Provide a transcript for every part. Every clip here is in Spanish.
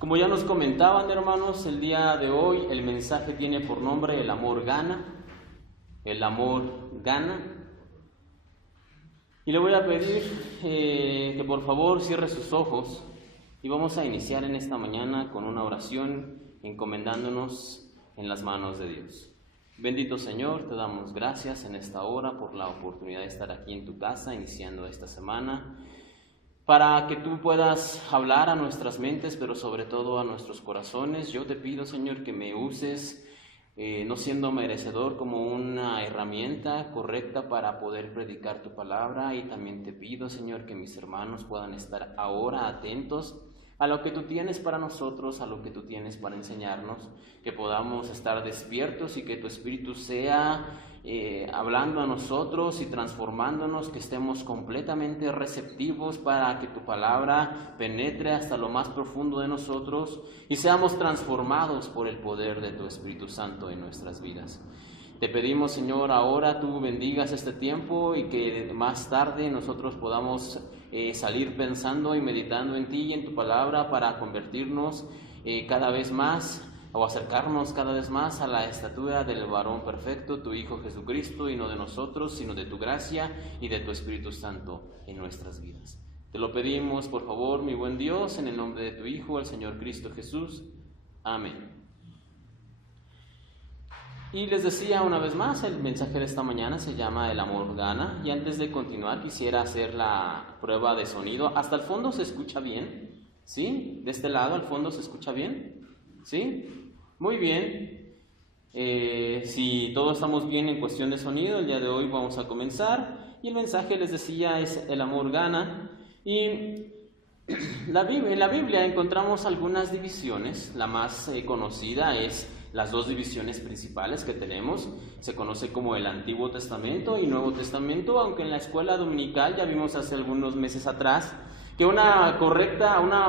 Como ya nos comentaban, hermanos, el día de hoy el mensaje tiene por nombre El amor gana. El amor gana. Y le voy a pedir que por favor cierre sus ojos y vamos a iniciar en esta mañana con una oración encomendándonos en las manos de Dios. Bendito Señor, te damos gracias en esta hora por la oportunidad de estar aquí en tu casa iniciando esta semana, para que tú puedas hablar a nuestras mentes, pero sobre todo a nuestros corazones. Yo te pido, Señor, que me uses, no siendo merecedor, como una herramienta correcta para poder predicar tu palabra. Y también te pido, Señor, que mis hermanos puedan estar ahora atentos a lo que tú tienes para nosotros, a lo que tú tienes para enseñarnos, que podamos estar despiertos y que tu Espíritu sea hablando a nosotros y transformándonos, que estemos completamente receptivos para que tu palabra penetre hasta lo más profundo de nosotros y seamos transformados por el poder de tu Espíritu Santo en nuestras vidas. Te pedimos, Señor, ahora tú bendigas este tiempo y que más tarde nosotros podamos salir pensando y meditando en ti y en tu palabra para convertirnos cada vez más o acercarnos cada vez más a la estatura del varón perfecto, tu Hijo Jesucristo, y no de nosotros, sino de tu gracia y de tu Espíritu Santo en nuestras vidas. Te lo pedimos, por favor, mi buen Dios, en el nombre de tu Hijo, el Señor Cristo Jesús. Amén. Y les decía una vez más, el mensaje de esta mañana se llama El amor gana. Y antes de continuar quisiera hacer la prueba de sonido. ¿Hasta el fondo se escucha bien? ¿Sí? ¿De este lado al fondo se escucha bien? ¿Sí? Muy bien. Si todos estamos bien en cuestión de sonido, el día de hoy vamos a comenzar. Y el mensaje, les decía, es El amor gana. Y en la Biblia encontramos algunas divisiones. La más conocida es las dos divisiones principales que tenemos. Se conoce como el Antiguo Testamento y Nuevo Testamento, aunque en la escuela dominical ya vimos hace algunos meses atrás que una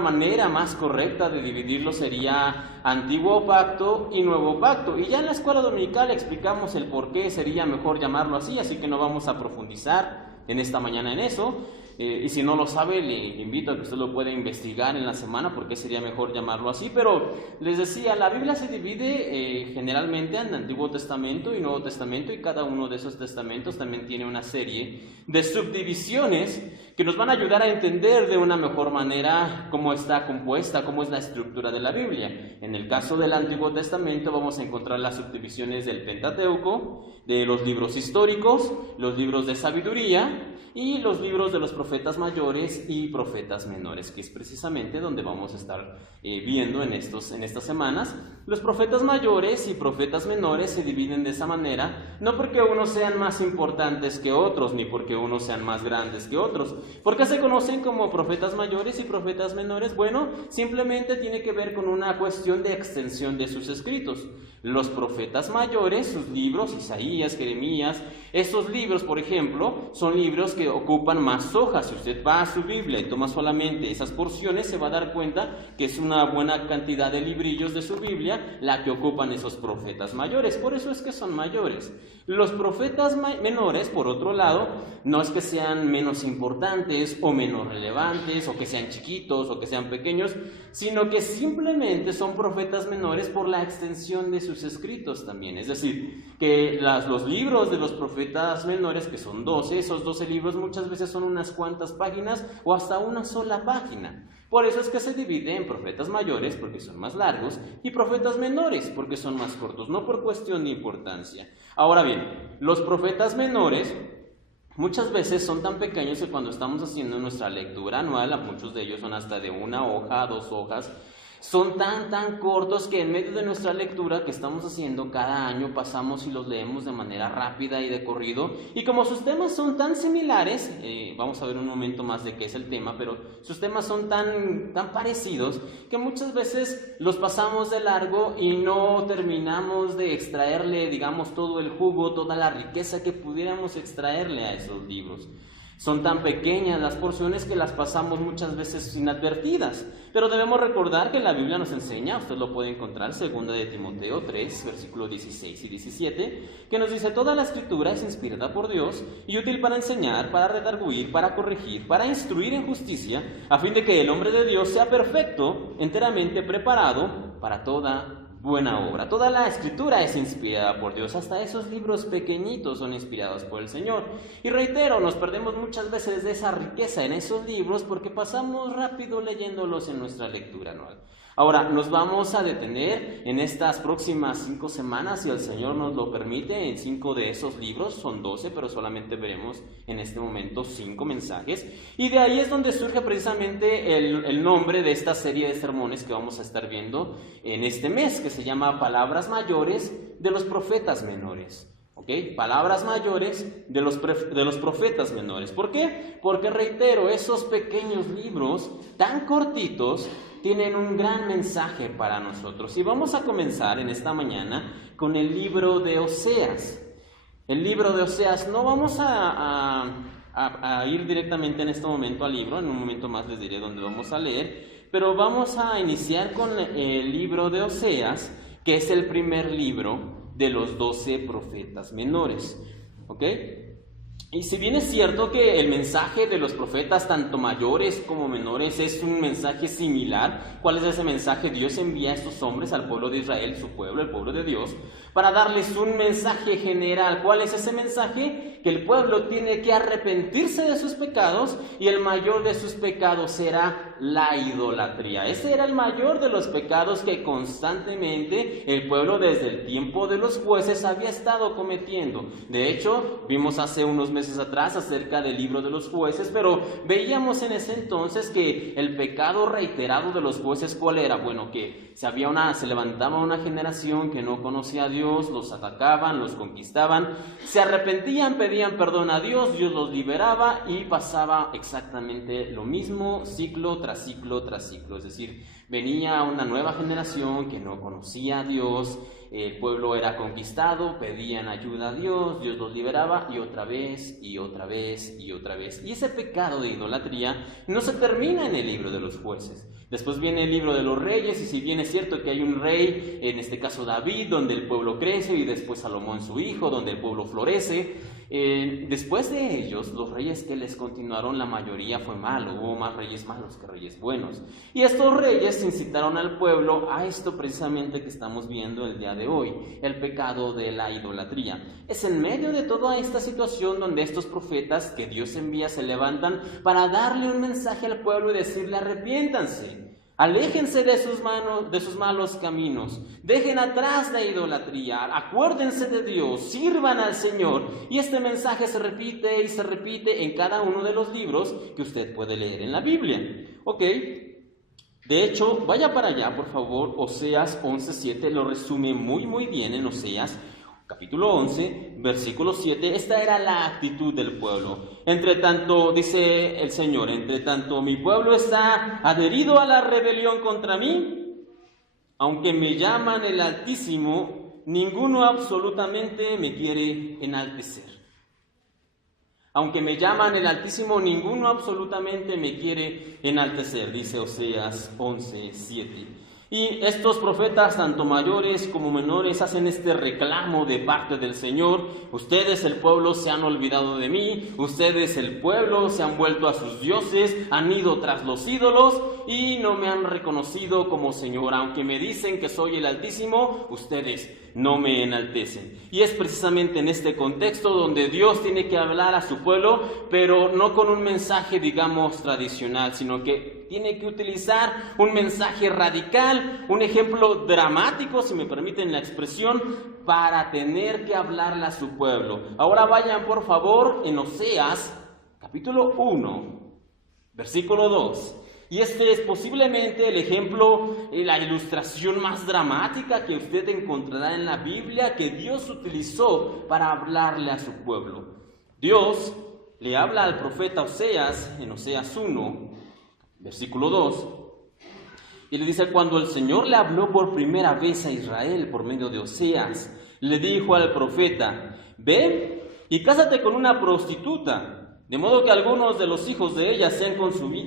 manera más correcta de dividirlo sería Antiguo Pacto y Nuevo Pacto. Y ya en la escuela dominical explicamos el por qué sería mejor llamarlo así que no vamos a profundizar en esta mañana en eso. Y si no lo sabe, le invito a que usted lo pueda investigar en la semana, porque sería mejor llamarlo así. Pero les decía, la Biblia se divide generalmente en Antiguo Testamento y Nuevo Testamento, y cada uno de esos testamentos también tiene una serie de subdivisiones que nos van a ayudar a entender de una mejor manera cómo está compuesta, cómo es la estructura de la Biblia. En el caso del Antiguo Testamento vamos a encontrar las subdivisiones del Pentateuco, de los libros históricos, los libros de sabiduría y los libros de los profetas mayores y profetas menores, que es precisamente donde vamos a estar viendo en estas semanas. Los profetas mayores y profetas menores se dividen de esa manera, no porque unos sean más importantes que otros, ni porque unos sean más grandes que otros. ¿Por qué se conocen como profetas mayores y profetas menores? Bueno, simplemente tiene que ver con una cuestión de extensión de sus escritos. Los profetas mayores, sus libros, Isaías, Jeremías, estos libros, por ejemplo, son libros que ocupan más hojas. Si usted va a su Biblia y toma solamente esas porciones, se va a dar cuenta que es una buena cantidad de librillos de su Biblia la que ocupan esos profetas mayores. Por eso es que son mayores. Los profetas menores, por otro lado, no es que sean menos importantes o menos relevantes, o que sean chiquitos o que sean pequeños, sino que simplemente son profetas menores por la extensión de sus escritos también. Es decir, que los libros de los profetas menores, que son 12, esos 12 libros muchas veces son unas cuantas páginas o hasta una sola página. Por eso es que se divide en profetas mayores, porque son más largos, y profetas menores, porque son más cortos, no por cuestión de importancia. Ahora bien, los profetas menores muchas veces son tan pequeños que cuando estamos haciendo nuestra lectura anual, muchos de ellos son hasta de 1 hoja, 2 hojas, son tan cortos que en medio de nuestra lectura que estamos haciendo cada año pasamos y los leemos de manera rápida y de corrido, y como sus temas son tan similares, vamos a ver un momento más de qué es el tema, pero sus temas son tan parecidos que muchas veces los pasamos de largo y no terminamos de extraerle, digamos, todo el jugo, toda la riqueza que pudiéramos extraerle a esos libros. Son tan pequeñas las porciones que las pasamos muchas veces inadvertidas. Pero debemos recordar que la Biblia nos enseña, usted lo puede encontrar, 2 de Timoteo 3, versículos 16 y 17, que nos dice: toda la Escritura es inspirada por Dios y útil para enseñar, para redarguir, para corregir, para instruir en justicia, a fin de que el hombre de Dios sea perfecto, enteramente preparado para toda buena obra. Toda la Escritura es inspirada por Dios, hasta esos libros pequeñitos son inspirados por el Señor. Y reitero, nos perdemos muchas veces de esa riqueza en esos libros porque pasamos rápido leyéndolos en nuestra lectura anual. Ahora, nos vamos a detener en estas próximas 5 semanas, si el Señor nos lo permite, en 5 de esos libros. Son 12, pero solamente veremos en este momento 5 mensajes. Y de ahí es donde surge precisamente el nombre de esta serie de sermones que vamos a estar viendo en este mes, que se llama Palabras Mayores de los Profetas Menores. ¿Okay? Palabras mayores de los profetas menores. ¿Por qué? Porque, reitero, esos pequeños libros tan cortitos tienen un gran mensaje para nosotros. Y vamos a comenzar en esta mañana con el libro de Oseas. El libro de Oseas, no vamos a ir directamente en este momento al libro, en un momento más les diré dónde vamos a leer, pero vamos a iniciar con el libro de Oseas, que es el primer libro de los 12 profetas menores. ¿Ok? Y si bien es cierto que el mensaje de los profetas, tanto mayores como menores, es un mensaje similar, ¿cuál es ese mensaje? Dios envía a estos hombres al pueblo de Israel, su pueblo, el pueblo de Dios, para darles un mensaje general. ¿Cuál es ese mensaje? Que el pueblo tiene que arrepentirse de sus pecados, y el mayor de sus pecados será la idolatría. Ese era el mayor de los pecados que constantemente el pueblo desde el tiempo de los jueces había estado cometiendo. De hecho, vimos hace unos meses atrás acerca del libro de los jueces, pero veíamos en ese entonces que el pecado reiterado de los jueces, ¿cuál era? Bueno, que se levantaba una generación que no conocía a Dios, los atacaban, los conquistaban, se arrepentían, pedían perdón a Dios, Dios los liberaba y pasaba exactamente lo mismo, ciclo tras ciclo tras ciclo. Es decir, venía una nueva generación que no conocía a Dios, el pueblo era conquistado, pedían ayuda a Dios, Dios los liberaba, y otra vez, y otra vez, y otra vez. Y ese pecado de idolatría no se termina en el libro de los jueces. Después viene el libro de los reyes, y si bien es cierto que hay un rey, en este caso David, donde el pueblo crece, y después Salomón su hijo, donde el pueblo florece, después de ellos, los reyes que les continuaron, la mayoría fue malo, hubo más reyes malos que reyes buenos. Y estos reyes incitaron al pueblo a esto precisamente que estamos viendo el día de hoy, el pecado de la idolatría. Es en medio de toda esta situación donde estos profetas que Dios envía se levantan para darle un mensaje al pueblo y decirle: arrepiéntanse. Aléjense de sus malos caminos, dejen atrás la idolatría, acuérdense de Dios, sirvan al Señor. Y este mensaje se repite y se repite en cada uno de los libros que usted puede leer en la Biblia. ¿Ok? De hecho, vaya para allá, por favor, Oseas 11:7 lo resume muy bien en Oseas capítulo 11, versículo 7, esta era la actitud del pueblo. Entre tanto, dice el Señor, entre tanto mi pueblo está adherido a la rebelión contra mí, aunque me llaman el Altísimo, ninguno absolutamente me quiere enaltecer. Aunque me llaman el Altísimo, ninguno absolutamente me quiere enaltecer, dice Oseas 11:7. Y estos profetas, tanto mayores como menores, hacen este reclamo de parte del Señor: ustedes, el pueblo, se han olvidado de mí, ustedes, el pueblo, se han vuelto a sus dioses, han ido tras los ídolos y no me han reconocido como Señor. Aunque me dicen que soy el Altísimo, ustedes no me enaltecen. Y es precisamente en este contexto donde Dios tiene que hablar a su pueblo, pero no con un mensaje, digamos, tradicional, sino que tiene que utilizar un mensaje radical, un ejemplo dramático, si me permiten la expresión, para tener que hablarle a su pueblo. Ahora vayan, por favor, en Oseas, capítulo 1, versículo 2. Y este es posiblemente el ejemplo, la ilustración más dramática que usted encontrará en la Biblia, que Dios utilizó para hablarle a su pueblo. Dios le habla al profeta Oseas en Oseas 1, versículo 2, y le dice: cuando el Señor le habló por primera vez a Israel por medio de Oseas, le dijo al profeta: ve y cásate con una prostituta, de modo que algunos de los hijos de ella sean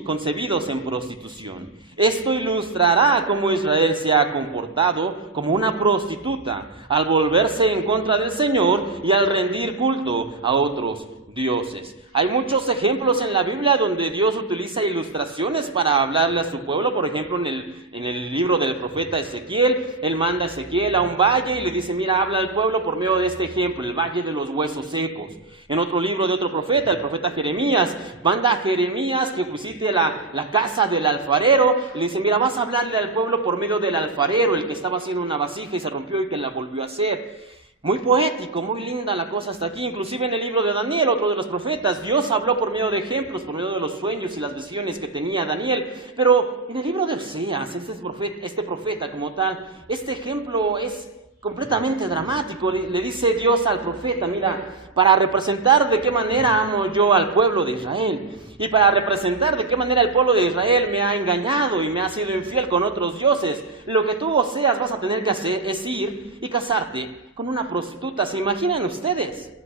concebidos en prostitución. Esto ilustrará cómo Israel se ha comportado como una prostituta al volverse en contra del Señor y al rendir culto a otros dioses. Hay muchos ejemplos en la Biblia donde Dios utiliza ilustraciones para hablarle a su pueblo. Por ejemplo, en el libro del profeta Ezequiel, él manda a Ezequiel a un valle y le dice, mira, habla al pueblo por medio de este ejemplo, el valle de los huesos secos. En otro libro de otro profeta, el profeta Jeremías, manda a Jeremías que visite la casa del alfarero y le dice, mira, vas a hablarle al pueblo por medio del alfarero, el que estaba haciendo una vasija y se rompió y que la volvió a hacer. Muy poético, muy linda la cosa hasta aquí. Inclusive en el libro de Daniel, otro de los profetas, Dios habló por medio de ejemplos, por medio de los sueños y las visiones que tenía Daniel. Pero en el libro de Oseas, este profeta como tal, este ejemplo es completamente dramático. Le dice Dios al profeta, mira, para representar de qué manera amo yo al pueblo de Israel, y para representar de qué manera el pueblo de Israel me ha engañado y me ha sido infiel con otros dioses, lo que tú, Oseas, vas a tener que hacer es ir y casarte con una prostituta. ¿Se imaginan ustedes?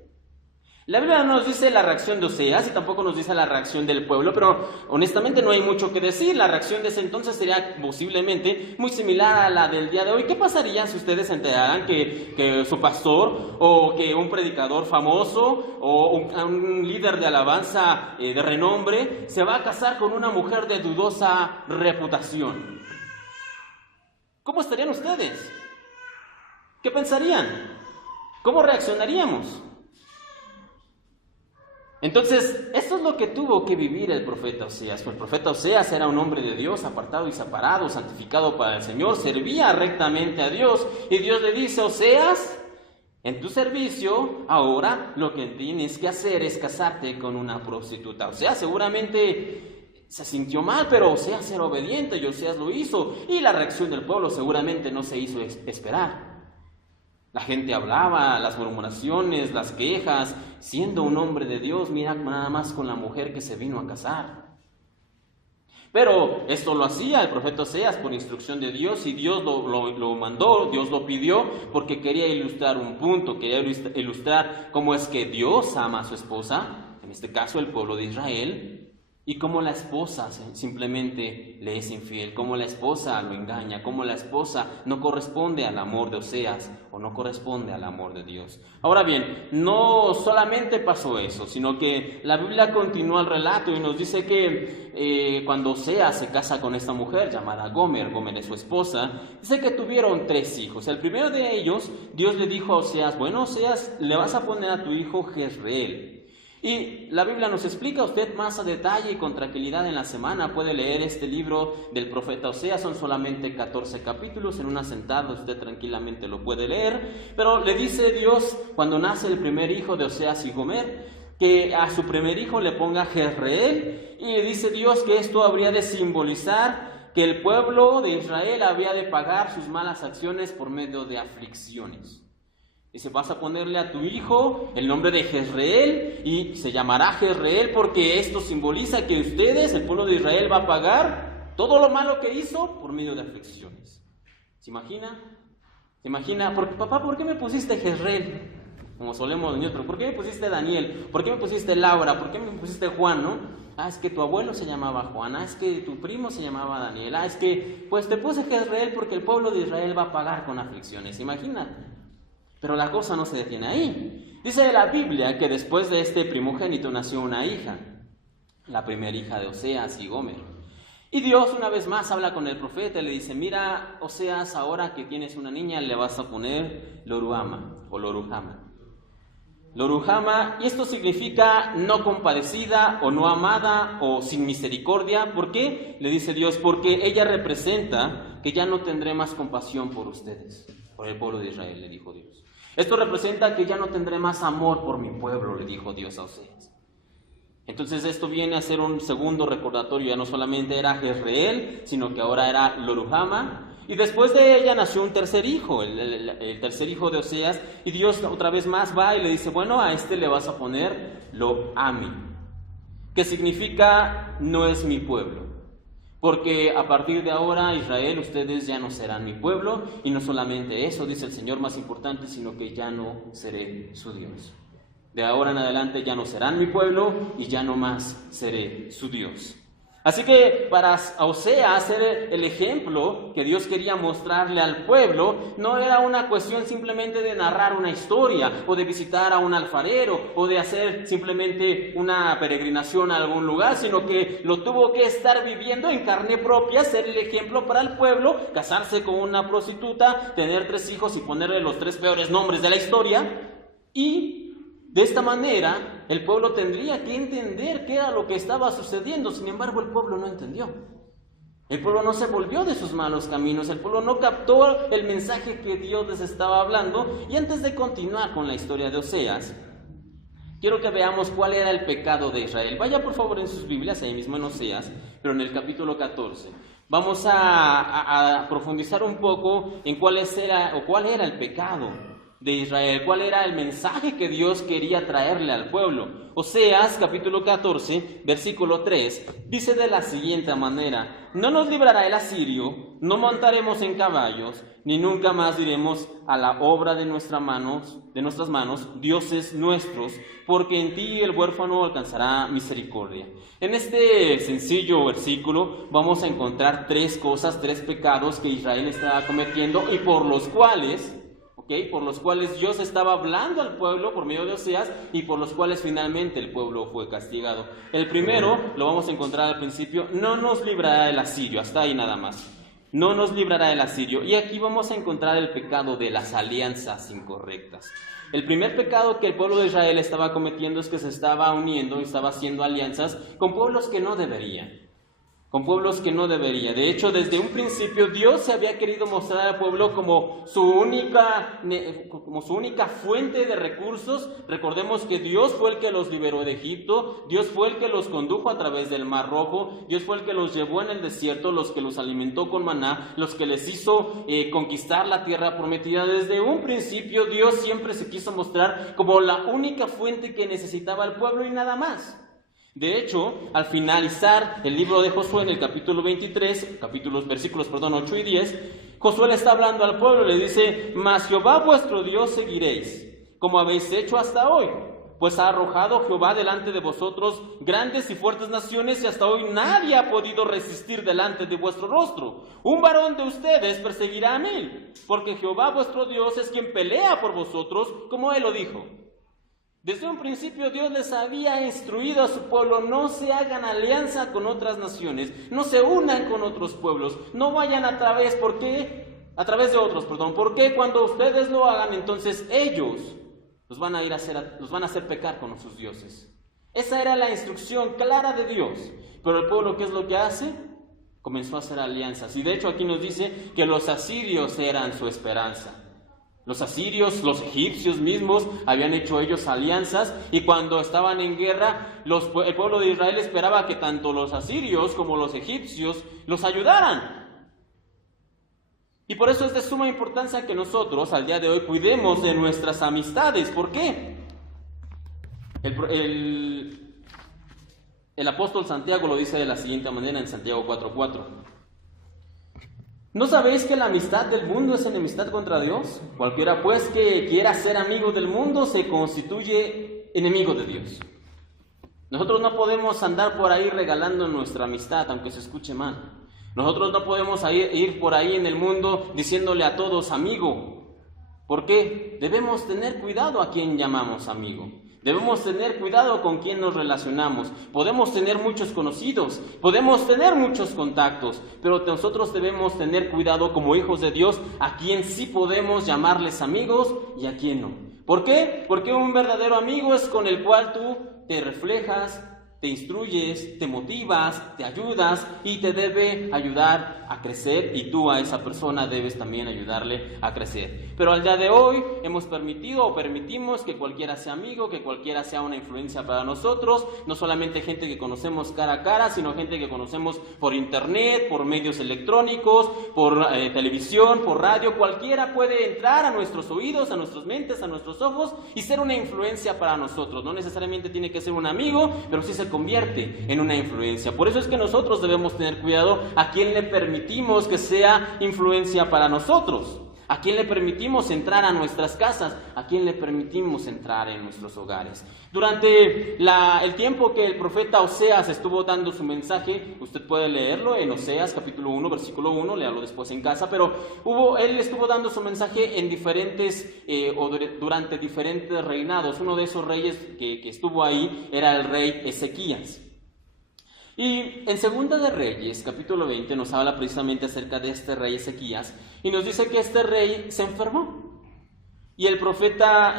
La Biblia no nos dice la reacción de Oseas y tampoco nos dice la reacción del pueblo, pero honestamente no hay mucho que decir. La reacción de ese entonces sería posiblemente muy similar a la del día de hoy. ¿Qué pasaría si ustedes se enteraran que su pastor o que un predicador famoso o un líder de alabanza de renombre se va a casar con una mujer de dudosa reputación? ¿Cómo estarían ustedes? ¿Qué pensarían? ¿Cómo reaccionaríamos? Entonces, esto es lo que tuvo que vivir el profeta Oseas. El profeta Oseas era un hombre de Dios, apartado y separado, santificado para el Señor, servía rectamente a Dios. Y Dios le dice, Oseas, en tu servicio, ahora lo que tienes que hacer es casarte con una prostituta. Oseas seguramente se sintió mal, pero Oseas era obediente y Oseas lo hizo. Y la reacción del pueblo seguramente no se hizo esperar. La gente hablaba, las murmuraciones, las quejas, siendo un hombre de Dios, mira nada más con la mujer que se vino a casar. Pero esto lo hacía el profeta Oseas por instrucción de Dios y Dios lo mandó, Dios lo pidió porque quería ilustrar un punto, quería ilustrar cómo es que Dios ama a su esposa, en este caso el pueblo de Israel, y cómo la esposa simplemente le es infiel, cómo la esposa lo engaña, cómo la esposa no corresponde al amor de Oseas o no corresponde al amor de Dios. Ahora bien, no solamente pasó eso, sino que la Biblia continúa el relato y nos dice que cuando Oseas se casa con esta mujer llamada Gomer es su esposa, dice que tuvieron 3 hijos. El primero de ellos, Dios le dijo a Oseas, bueno, Oseas, le vas a poner a tu hijo Jezreel. Y la Biblia nos explica, usted más a detalle y con tranquilidad en la semana puede leer este libro del profeta Oseas, son solamente 14 capítulos, en una sentada usted tranquilamente lo puede leer, pero le dice Dios cuando nace el primer hijo de Oseas y Gomer, que a su primer hijo le ponga Jezreel, y le dice Dios que esto habría de simbolizar que el pueblo de Israel había de pagar sus malas acciones por medio de aflicciones. Dice, vas a ponerle a tu hijo el nombre de Jezreel y se llamará Jezreel porque esto simboliza que ustedes, el pueblo de Israel, va a pagar todo lo malo que hizo por medio de aflicciones. ¿Se imagina? ¿Se imagina? Papá, ¿por qué me pusiste Jezreel? Como solemos decir, pero ¿por qué me pusiste Daniel? ¿Por qué me pusiste Laura? ¿Por qué me pusiste Juan? ¿No? Ah, es que tu abuelo se llamaba Juan. Ah, es que tu primo se llamaba Daniel. Ah, es que, pues te puse Jezreel porque el pueblo de Israel va a pagar con aflicciones. Imagínate. Pero la cosa no se detiene ahí. Dice la Biblia que después de este primogénito nació una hija, la primera hija de Oseas y Gomer. Y Dios una vez más habla con el profeta y le dice, mira, Oseas, ahora que tienes una niña le vas a poner Loruhama o Loruhama. Loruhama, y esto significa no compadecida o no amada o sin misericordia. ¿Por qué? Le dice Dios, porque ella representa que ya no tendré más compasión por ustedes, por el pueblo de Israel, le dijo Dios. Esto representa que ya no tendré más amor por mi pueblo, le dijo Dios a Oseas. Entonces esto viene a ser un segundo recordatorio, ya no solamente era Jezreel, sino que ahora era Loruhama. Y después de ella nació un tercer hijo, el tercer hijo de Oseas, y Dios otra vez más va y le dice, bueno, a este le vas a poner Lo-Ami, que significa no es mi pueblo. Porque a partir de ahora, Israel, ustedes ya no serán mi pueblo, y no solamente eso, dice el Señor, más importante, sino que ya no seré su Dios. De ahora en adelante ya no serán mi pueblo y ya no más seré su Dios. Así que para Oseas ser el ejemplo que Dios quería mostrarle al pueblo, no era una cuestión simplemente de narrar una historia o de visitar a un alfarero o de hacer simplemente una peregrinación a algún lugar, sino que lo tuvo que estar viviendo en carne propia, ser el ejemplo para el pueblo, casarse con una prostituta, tener 3 hijos y ponerle los 3 peores nombres de la historia. Y de esta manera, el pueblo tendría que entender qué era lo que estaba sucediendo. Sin embargo, el pueblo no entendió. El pueblo no se volvió de sus malos caminos. El pueblo no captó el mensaje que Dios les estaba hablando. Y antes de continuar con la historia de Oseas, quiero que veamos cuál era el pecado de Israel. Vaya por favor en sus Biblias, ahí mismo en Oseas, pero en el capítulo 14. Vamos a profundizar un poco en cuál era el pecado de Israel, cuál era el mensaje que Dios quería traerle al pueblo. Oseas, capítulo 14, versículo 3, dice de la siguiente manera: no nos librará el asirio, no montaremos en caballos, ni nunca más diremos a la obra de nuestras manos, dioses nuestros, porque en ti el huérfano alcanzará misericordia. En este sencillo versículo vamos a encontrar 3 pecados que Israel estaba cometiendo y por los cuales Dios estaba hablando al pueblo por medio de Oseas y por los cuales finalmente el pueblo fue castigado. El primero lo vamos a encontrar al principio: no nos librará el asirio, hasta ahí nada más. No nos librará el asirio. Y aquí vamos a encontrar el pecado de las alianzas incorrectas. El primer pecado que el pueblo de Israel estaba cometiendo es que se estaba uniendo y estaba haciendo alianzas con pueblos que no deberían. De hecho, desde un principio Dios se había querido mostrar al pueblo como su única fuente de recursos. Recordemos que Dios fue el que los liberó de Egipto, Dios fue el que los condujo a través del Mar Rojo, Dios fue el que los llevó en el desierto, los que los alimentó con maná, los que les hizo conquistar la tierra prometida. Desde un principio Dios siempre se quiso mostrar como la única fuente que necesitaba el pueblo y nada más. De hecho, al finalizar el libro de Josué en el capítulo 23, versículos 8 y 10, Josué le está hablando al pueblo y le dice: mas Jehová vuestro Dios seguiréis, como habéis hecho hasta hoy, pues ha arrojado Jehová delante de vosotros grandes y fuertes naciones, y hasta hoy nadie ha podido resistir delante de vuestro rostro. Un varón de ustedes perseguirá a 1000, porque Jehová vuestro Dios es quien pelea por vosotros, como él lo dijo. Desde un principio Dios les había instruido a su pueblo: no se hagan alianza con otras naciones, no se unan con otros pueblos, no vayan a través de otros, porque cuando ustedes lo hagan, entonces ellos los van a hacer pecar con sus dioses. Esa era la instrucción clara de Dios. Pero el pueblo, ¿qué es lo que hace? Comenzó a hacer alianzas. Y de hecho aquí nos dice que los asirios eran su esperanza. Los asirios, los egipcios mismos, habían hecho ellos alianzas, y cuando estaban en guerra, el pueblo de Israel esperaba que tanto los asirios como los egipcios los ayudaran. Y por eso es de suma importancia que nosotros al día de hoy cuidemos de nuestras amistades. ¿Por qué? El apóstol Santiago lo dice de la siguiente manera en Santiago 4:4. ¿No sabéis que la amistad del mundo es enemistad contra Dios? Cualquiera pues que quiera ser amigo del mundo se constituye enemigo de Dios. Nosotros no podemos andar por ahí regalando nuestra amistad, aunque se escuche mal. Nosotros no podemos ir por ahí en el mundo diciéndole a todos amigo. ¿Por qué? Debemos tener cuidado a quién llamamos amigo. Debemos tener cuidado con quién nos relacionamos. Podemos tener muchos conocidos, podemos tener muchos contactos, pero nosotros debemos tener cuidado como hijos de Dios a quién sí podemos llamarles amigos y a quién no. ¿Por qué? Porque un verdadero amigo es con el cual tú te reflejas, te instruyes, te motivas, te ayudas y te debe ayudar a crecer, y tú a esa persona debes también ayudarle a crecer. Pero al día de hoy hemos permitimos que cualquiera sea amigo, que cualquiera sea una influencia para nosotros, no solamente gente que conocemos cara a cara, sino gente que conocemos por internet, por medios electrónicos, por televisión, por radio. Cualquiera puede entrar a nuestros oídos, a nuestras mentes, a nuestros ojos y ser una influencia para nosotros. No necesariamente tiene que ser un amigo, pero sí se convierte en una influencia. Por eso es que nosotros debemos tener cuidado a quién le permitimos que sea influencia para nosotros. ¿A quién le permitimos entrar a nuestras casas? ¿A quién le permitimos entrar en nuestros hogares? Durante el tiempo que el profeta Oseas estuvo dando su mensaje, usted puede leerlo en Oseas capítulo 1, versículo 1, léalo después en casa, pero él estuvo dando su mensaje en durante diferentes reinados. Uno de esos reyes que estuvo ahí era el rey Ezequías. Y en Segunda de Reyes, capítulo 20, nos habla precisamente acerca de este rey Ezequías y nos dice que este rey se enfermó. Y el profeta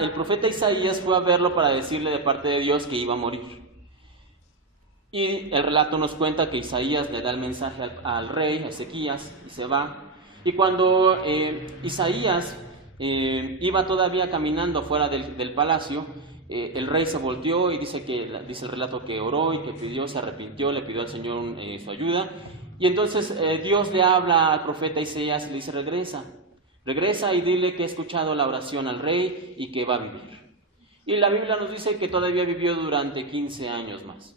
Isaías fue a verlo para decirle de parte de Dios que iba a morir. Y el relato nos cuenta que Isaías le da el mensaje al rey Ezequías y se va. Y cuando Isaías iba todavía caminando fuera del palacio, el rey se volteó y dice el relato que oró y que pidió, se arrepintió, le pidió al Señor su ayuda. Y entonces Dios le habla al profeta Isaías y le dice: regresa y dile que he escuchado la oración al rey y que va a vivir. Y la Biblia nos dice que todavía vivió durante 15 años más.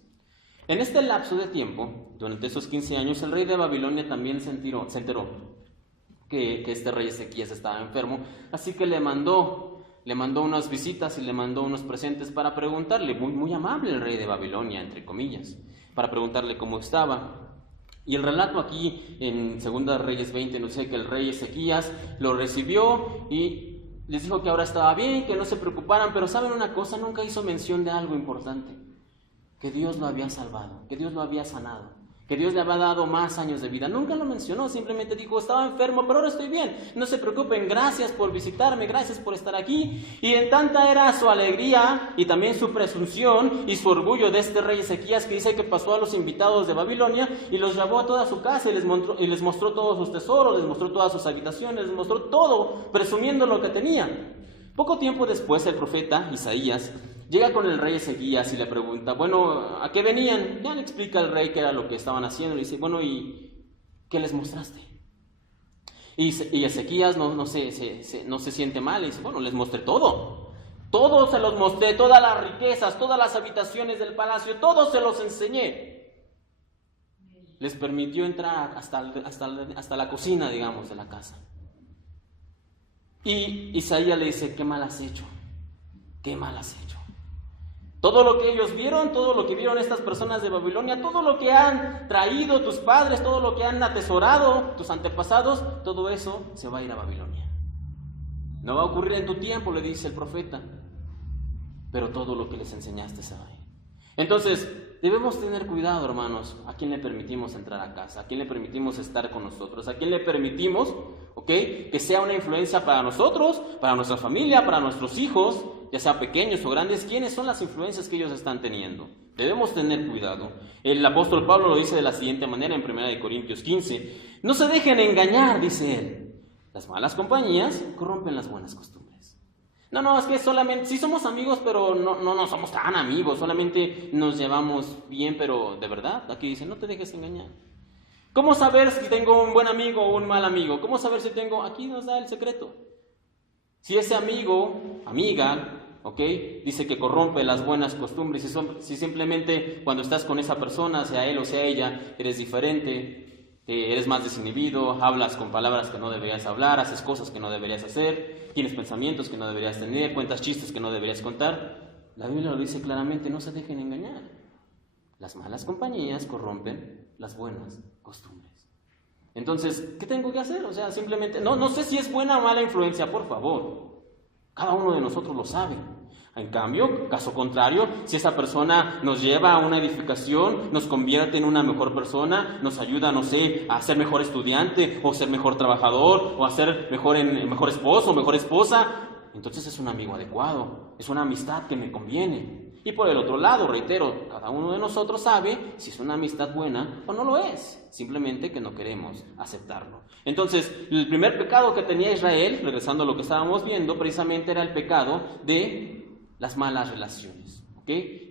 En este lapso de tiempo, durante esos 15 años, el rey de Babilonia también se enteró que este rey Ezequías estaba enfermo, así que le mandó unas visitas y le mandó unos presentes para preguntarle, muy amable el rey de Babilonia, entre comillas, para preguntarle cómo estaba. Y el relato aquí en 2 Reyes 20 nos dice que el rey Ezequías lo recibió y les dijo que ahora estaba bien, que no se preocuparan, pero ¿saben una cosa? Nunca hizo mención de algo importante, que Dios lo había salvado, que Dios lo había sanado, que Dios le había dado más años de vida. Nunca lo mencionó, simplemente dijo: estaba enfermo, pero ahora estoy bien, no se preocupen, gracias por visitarme, gracias por estar aquí. Y en tanta era su alegría y también su presunción y su orgullo de este rey Ezequías, que dice que pasó a los invitados de Babilonia y los llevó a toda su casa y les mostró todos sus tesoros, les mostró todas sus habitaciones, les mostró todo, presumiendo lo que tenía. Poco tiempo después, el profeta Isaías llega con el rey Ezequías y le pregunta: bueno, ¿a qué venían? Ya le explica al rey qué era lo que estaban haciendo. Le dice: bueno, ¿y qué les mostraste? Y Ezequías no se siente mal. Le dice: bueno, les mostré todo. Todo se los mostré, todas las riquezas, todas las habitaciones del palacio, todo se los enseñé. Les permitió entrar hasta la cocina, digamos, de la casa. Y Isaías le dice: ¿qué mal has hecho? ¿Qué mal has hecho? Todo lo que ellos vieron, todo lo que vieron estas personas de Babilonia, todo lo que han traído tus padres, todo lo que han atesorado tus antepasados, todo eso se va a ir a Babilonia. No va a ocurrir en tu tiempo, le dice el profeta, pero todo lo que les enseñaste se va a ir. Entonces, debemos tener cuidado, hermanos, a quién le permitimos entrar a casa, a quién le permitimos estar con nosotros, a quién le permitimos, que sea una influencia para nosotros, para nuestra familia, para nuestros hijos, ya sea pequeños o grandes. ¿Quiénes son las influencias que ellos están teniendo? Debemos tener cuidado. El apóstol Pablo lo dice de la siguiente manera en 1 Corintios 15. No se dejen engañar, dice él. Las malas compañías corrompen las buenas costumbres. No, es que solamente, sí somos amigos, pero no somos tan amigos, solamente nos llevamos bien, pero de verdad, aquí dice: no te dejes engañar. ¿Cómo saber si tengo un buen amigo o un mal amigo? ¿Cómo saber si tengo? Aquí nos da el secreto. Si ese amigo, amiga, dice que corrompe las buenas costumbres, si simplemente cuando estás con esa persona, sea él o sea ella, eres diferente, eres más desinhibido, hablas con palabras que no deberías hablar, haces cosas que no deberías hacer, tienes pensamientos que no deberías tener, cuentas chistes que no deberías contar, la Biblia lo dice claramente: no se dejen engañar. Las malas compañías corrompen las buenas costumbres. Entonces, ¿qué tengo que hacer? O sea, simplemente, no sé si es buena o mala influencia, por favor. Cada uno de nosotros lo sabe. En cambio, caso contrario, si esa persona nos lleva a una edificación, nos convierte en una mejor persona, nos ayuda, a ser mejor estudiante, o ser mejor trabajador, o a ser mejor esposo, mejor esposa, entonces es un amigo adecuado, es una amistad que me conviene. Y por el otro lado, reitero, cada uno de nosotros sabe si es una amistad buena o no lo es, simplemente que no queremos aceptarlo. Entonces, el primer pecado que tenía Israel, regresando a lo que estábamos viendo, precisamente era el pecado de las malas relaciones.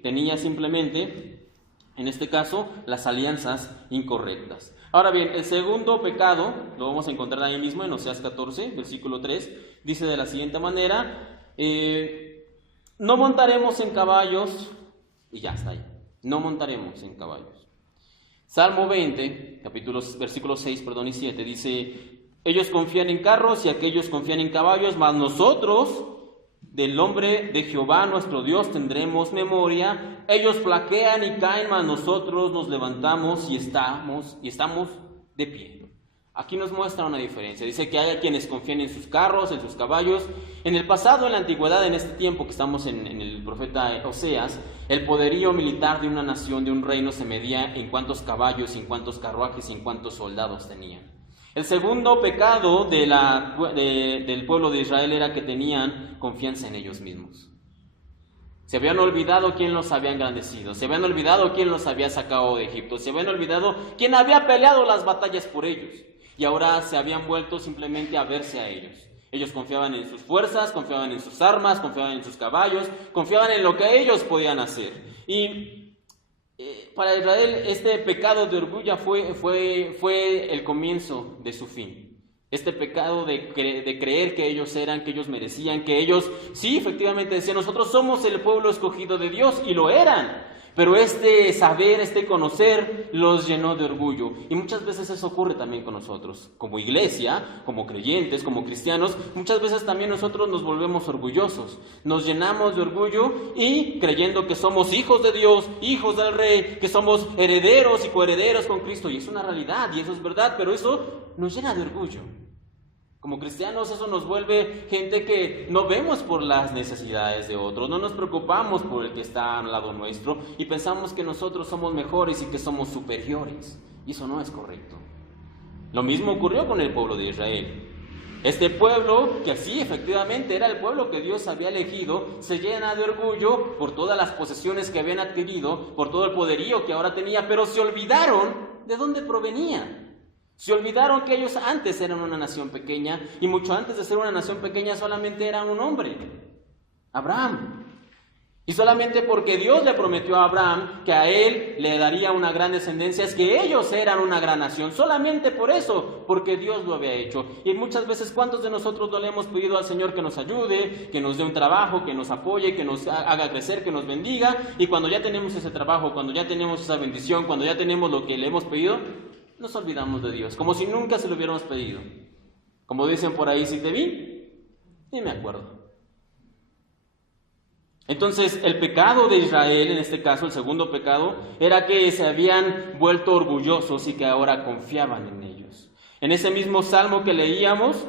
Tenía simplemente, en este caso, las alianzas incorrectas. Ahora bien, el segundo pecado, lo vamos a encontrar ahí mismo en Oseas 14, versículo 3, dice de la siguiente manera: no montaremos en caballos, y ya está ahí, no montaremos en caballos. Salmo 20, versículos 6 y 7, dice: Ellos confían en carros y aquellos confían en caballos, mas nosotros, del nombre de Jehová nuestro Dios, tendremos memoria. Ellos flaquean y caen, mas nosotros nos levantamos y estamos de pie. Aquí nos muestra una diferencia. Dice que hay quienes confían en sus carros, en sus caballos. En el pasado, en la antigüedad, en este tiempo que estamos en el profeta Oseas, el poderío militar de una nación, de un reino, se medía en cuántos caballos, en cuántos carruajes y en cuántos soldados tenían. El segundo pecado del pueblo de Israel era que tenían confianza en ellos mismos. Se habían olvidado quién los había engrandecido, se habían olvidado quién los había sacado de Egipto, se habían olvidado quién había peleado las batallas por ellos. Y ahora se habían vuelto simplemente a verse a ellos. Ellos confiaban en sus fuerzas, confiaban en sus armas, confiaban en sus caballos, confiaban en lo que ellos podían hacer. Y para Israel este pecado de orgullo fue el comienzo de su fin. Este pecado de creer que ellos eran, que ellos merecían, que ellos, sí, efectivamente decían, nosotros somos el pueblo escogido de Dios, y lo eran. Pero este saber, este conocer, los llenó de orgullo. Y muchas veces eso ocurre también con nosotros. Como iglesia, como creyentes, como cristianos, muchas veces también nosotros nos volvemos orgullosos. Nos llenamos de orgullo y creyendo que somos hijos de Dios, hijos del Rey, que somos herederos y coherederos con Cristo. Y es una realidad, y eso es verdad, pero eso nos llena de orgullo. Como cristianos eso nos vuelve gente que no vemos por las necesidades de otros, no nos preocupamos por el que está al lado nuestro y pensamos que nosotros somos mejores y que somos superiores. Y eso no es correcto. Lo mismo ocurrió con el pueblo de Israel. Este pueblo, que sí, efectivamente era el pueblo que Dios había elegido, se llena de orgullo por todas las posesiones que habían adquirido, por todo el poderío que ahora tenía, pero se olvidaron de dónde provenía. Se olvidaron que ellos antes eran una nación pequeña, y mucho antes de ser una nación pequeña solamente eran un hombre, Abraham. Y solamente porque Dios le prometió a Abraham que a él le daría una gran descendencia, es que ellos eran una gran nación. Solamente por eso, porque Dios lo había hecho. Y muchas veces, ¿cuántos de nosotros no le hemos pedido al Señor que nos ayude, que nos dé un trabajo, que nos apoye, que nos haga crecer, que nos bendiga? Y cuando ya tenemos ese trabajo, cuando ya tenemos esa bendición, cuando ya tenemos lo que le hemos pedido, nos olvidamos de Dios, como si nunca se lo hubiéramos pedido. Como dicen por ahí, si te vi, ni me acuerdo. Entonces, el pecado de Israel, en este caso, el segundo pecado, era que se habían vuelto orgullosos y que ahora confiaban en ellos. En ese mismo salmo que leíamos,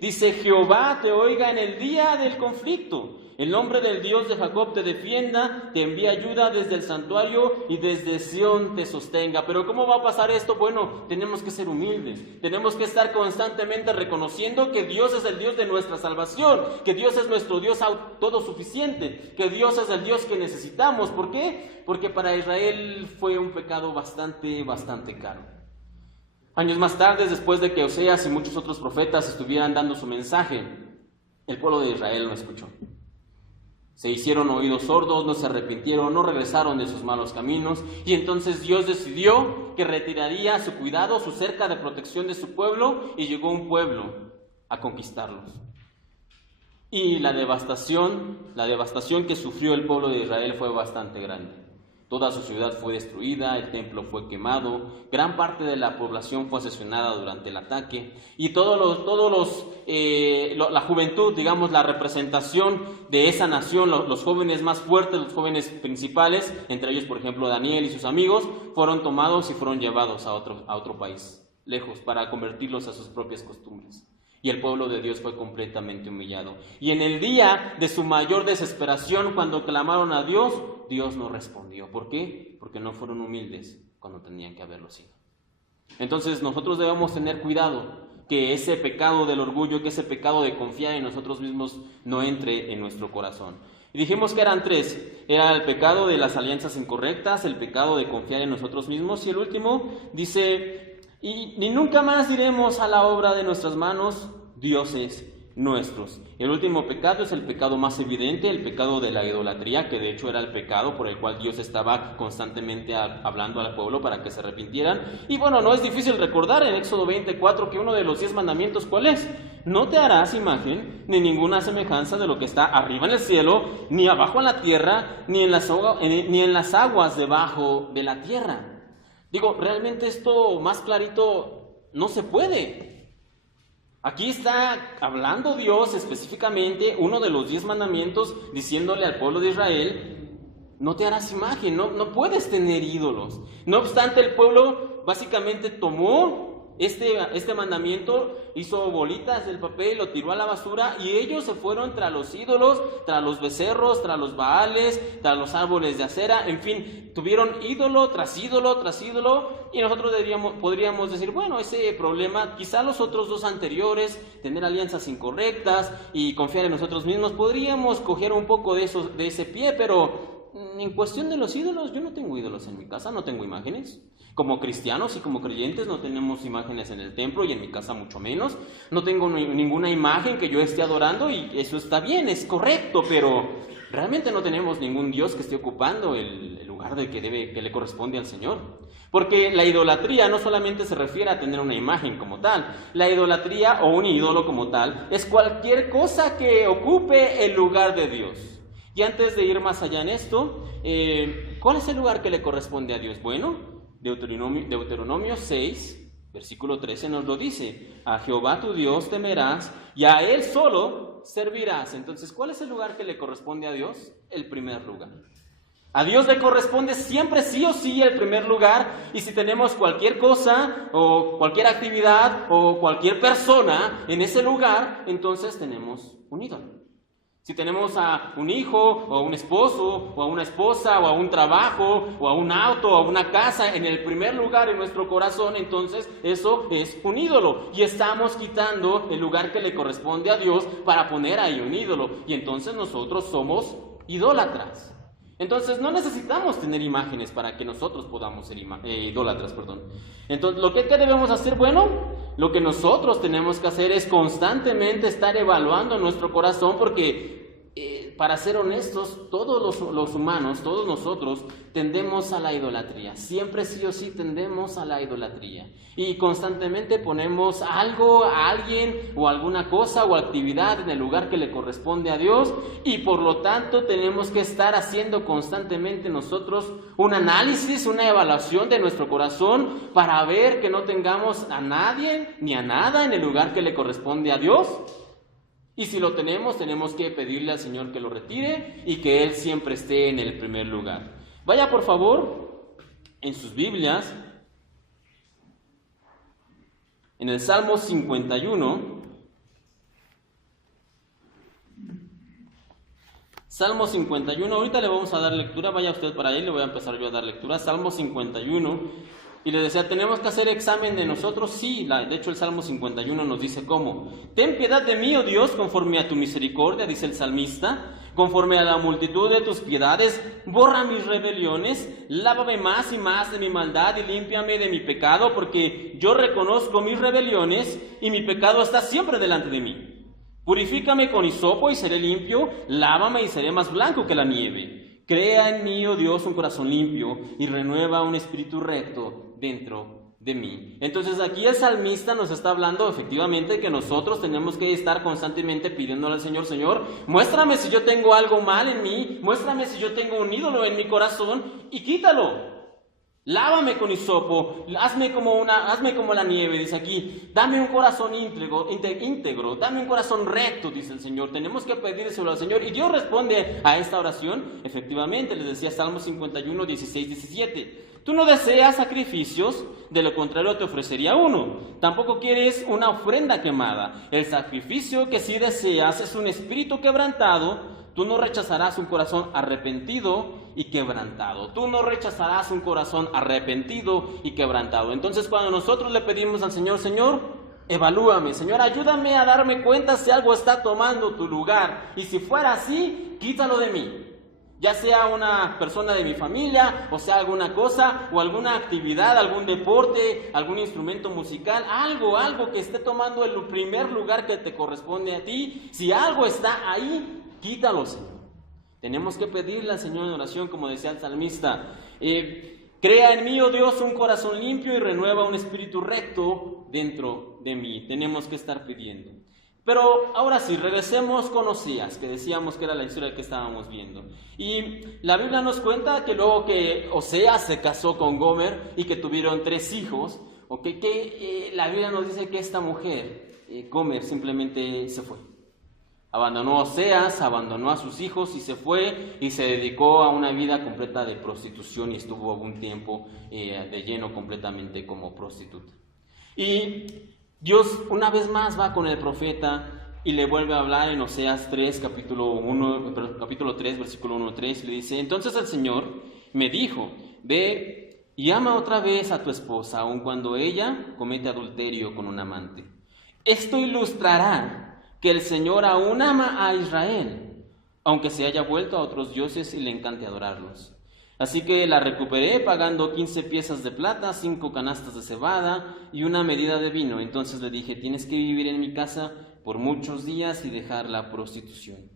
dice, Jehová te oiga en el día del conflicto. El nombre del Dios de Jacob te defienda, te envía ayuda desde el santuario y desde Sión te sostenga. Pero ¿cómo va a pasar esto? Bueno, tenemos que ser humildes. Tenemos que estar constantemente reconociendo que Dios es el Dios de nuestra salvación, que Dios es nuestro Dios todo suficiente, que Dios es el Dios que necesitamos. ¿Por qué? Porque para Israel fue un pecado bastante caro. Años más tarde, después de que Oseas y muchos otros profetas estuvieran dando su mensaje, el pueblo de Israel no escuchó. Se hicieron oídos sordos, no se arrepintieron, no regresaron de sus malos caminos, y entonces Dios decidió que retiraría su cuidado, su cerca de protección de su pueblo, y llegó un pueblo a conquistarlos. Y la devastación que sufrió el pueblo de Israel fue bastante grande. Toda su ciudad fue destruida, el templo fue quemado, gran parte de la población fue asesinada durante el ataque, y la juventud, digamos, la representación de esa nación, los jóvenes más fuertes, los jóvenes principales, entre ellos, por ejemplo, Daniel y sus amigos, fueron tomados y fueron llevados a otro país, lejos, para convertirlos a sus propias costumbres. Y el pueblo de Dios fue completamente humillado. Y en el día de su mayor desesperación, cuando clamaron a Dios, Dios no respondió. ¿Por qué? Porque no fueron humildes cuando tenían que haberlo sido. Entonces nosotros debemos tener cuidado que ese pecado del orgullo, que ese pecado de confiar en nosotros mismos no entre en nuestro corazón. Y dijimos que eran tres. Era el pecado de las alianzas incorrectas, el pecado de confiar en nosotros mismos, y el último dice... Y ni nunca más diremos a la obra de nuestras manos, dioses nuestros. El último pecado es el pecado más evidente, el pecado de la idolatría, que de hecho era el pecado por el cual Dios estaba constantemente hablando al pueblo para que se arrepintieran. Y bueno, no es difícil recordar en Éxodo 24 que uno de los 10 mandamientos, ¿cuál es? No te harás imagen ni ninguna semejanza de lo que está arriba en el cielo, ni abajo en la tierra, ni en las aguas debajo de la tierra. Digo, realmente esto más clarito no se puede. Aquí está hablando Dios específicamente, uno de los 10 mandamientos, diciéndole al pueblo de Israel: no te harás imagen, no puedes tener ídolos. No obstante, el pueblo básicamente tomó este mandamiento, hizo bolitas del papel, lo tiró a la basura, y ellos se fueron tras los ídolos, tras los becerros, tras los baales, tras los árboles de acera, en fin, tuvieron ídolo tras ídolo tras ídolo, y nosotros podríamos decir, bueno, ese problema, quizá los otros dos anteriores, tener alianzas incorrectas y confiar en nosotros mismos, podríamos coger un poco de ese pie, pero en cuestión de los ídolos, yo no tengo ídolos en mi casa, no tengo imágenes. Como cristianos y como creyentes no tenemos imágenes en el templo, y en mi casa mucho menos. No tengo ninguna imagen que yo esté adorando, y eso está bien, es correcto, pero realmente no tenemos ningún Dios que esté ocupando el lugar que le corresponde al Señor. Porque la idolatría no solamente se refiere a tener una imagen como tal. La idolatría o un ídolo como tal es cualquier cosa que ocupe el lugar de Dios. Y antes de ir más allá en esto, ¿cuál es el lugar que le corresponde a Dios? Bueno, Deuteronomio 6, versículo 13 nos lo dice: a Jehová tu Dios temerás y a Él solo servirás. Entonces, ¿cuál es el lugar que le corresponde a Dios? El primer lugar. A Dios le corresponde siempre sí o sí el primer lugar, y si tenemos cualquier cosa o cualquier actividad o cualquier persona en ese lugar, entonces tenemos un ídolo. Si tenemos a un hijo, o a un esposo, o a una esposa, o a un trabajo, o a un auto, o a una casa en el primer lugar en nuestro corazón, entonces eso es un ídolo. Y estamos quitando el lugar que le corresponde a Dios para poner ahí un ídolo. Y entonces nosotros somos idólatras. Entonces no necesitamos tener imágenes para que nosotros podamos ser idólatras. Entonces, ¿qué debemos hacer? Bueno, lo que nosotros tenemos que hacer es constantemente estar evaluando nuestro corazón, porque para ser honestos, todos los humanos, todos nosotros tendemos a la idolatría. Siempre sí o sí tendemos a la idolatría. Y constantemente ponemos algo, a alguien o alguna cosa o actividad en el lugar que le corresponde a Dios, y por lo tanto tenemos que estar haciendo constantemente nosotros un análisis, una evaluación de nuestro corazón para ver que no tengamos a nadie ni a nada en el lugar que le corresponde a Dios. Y si lo tenemos que pedirle al Señor que lo retire y que Él siempre esté en el primer lugar. Vaya por favor en sus Biblias, en el Salmo 51. Salmo 51, ahorita le vamos a dar lectura, vaya usted para ahí, le voy a empezar yo a dar lectura. Salmo 51. Y le decía, ¿tenemos que hacer examen de nosotros? Sí, de hecho el Salmo 51 nos dice cómo. Ten piedad de mí, oh Dios, conforme a tu misericordia, dice el salmista, conforme a la multitud de tus piedades, borra mis rebeliones, lávame más y más de mi maldad y límpiame de mi pecado, porque yo reconozco mis rebeliones y mi pecado está siempre delante de mí. Purifícame con hisopo y seré limpio, lávame y seré más blanco que la nieve. Crea en mí, oh Dios, un corazón limpio y renueva un espíritu recto dentro de mí. Entonces aquí el salmista nos está hablando efectivamente de que nosotros tenemos que estar constantemente pidiéndole al Señor: Señor, muéstrame si yo tengo algo mal en mí, muéstrame si yo tengo un ídolo en mi corazón y quítalo. Lávame con hisopo, hazme como la nieve, dice aquí. Dame un corazón íntegro, dame un corazón recto, dice el Señor. Tenemos que pedírselo al Señor, y Dios responde a esta oración. Efectivamente, les decía Salmo 51, 16, 17. Tú no deseas sacrificios, de lo contrario te ofrecería uno. Tampoco quieres una ofrenda quemada. El sacrificio que sí deseas es un espíritu quebrantado. Tú no rechazarás un corazón arrepentido y quebrantado. Tú no rechazarás un corazón arrepentido y quebrantado. Entonces, cuando nosotros le pedimos al Señor: Señor, evalúame, Señor, ayúdame a darme cuenta si algo está tomando tu lugar. Y si fuera así, quítalo de mí. Ya sea una persona de mi familia, o sea alguna cosa, o alguna actividad, algún deporte, algún instrumento musical, algo que esté tomando el primer lugar que te corresponde a ti. Si algo está ahí, quítalo, Señor. Tenemos que pedirle al Señor en oración, como decía el salmista: crea en mí, oh Dios, un corazón limpio y renueva un espíritu recto dentro de mí. Tenemos que estar pidiendo. Pero ahora sí, regresemos con Oseas, que decíamos que era la historia que estábamos viendo. Y la Biblia nos cuenta que luego que Oseas se casó con Gomer y que tuvieron 3 hijos, la Biblia nos dice que esta mujer Gomer simplemente se fue. Abandonó a Oseas, abandonó a sus hijos y se fue y se dedicó a una vida completa de prostitución y estuvo un tiempo de lleno completamente como prostituta. Y Dios una vez más va con el profeta y le vuelve a hablar en Oseas 3, capítulo 3, versículo 1 3, le dice: entonces el Señor me dijo, ve y ama otra vez a tu esposa, aun cuando ella comete adulterio con un amante. Esto ilustrará que el Señor aún ama a Israel, aunque se haya vuelto a otros dioses y le encante adorarlos. Así que la recuperé pagando 15 piezas de plata, 5 canastas de cebada y una medida de vino. Entonces le dije: tienes que vivir en mi casa por muchos días y dejar la prostitución.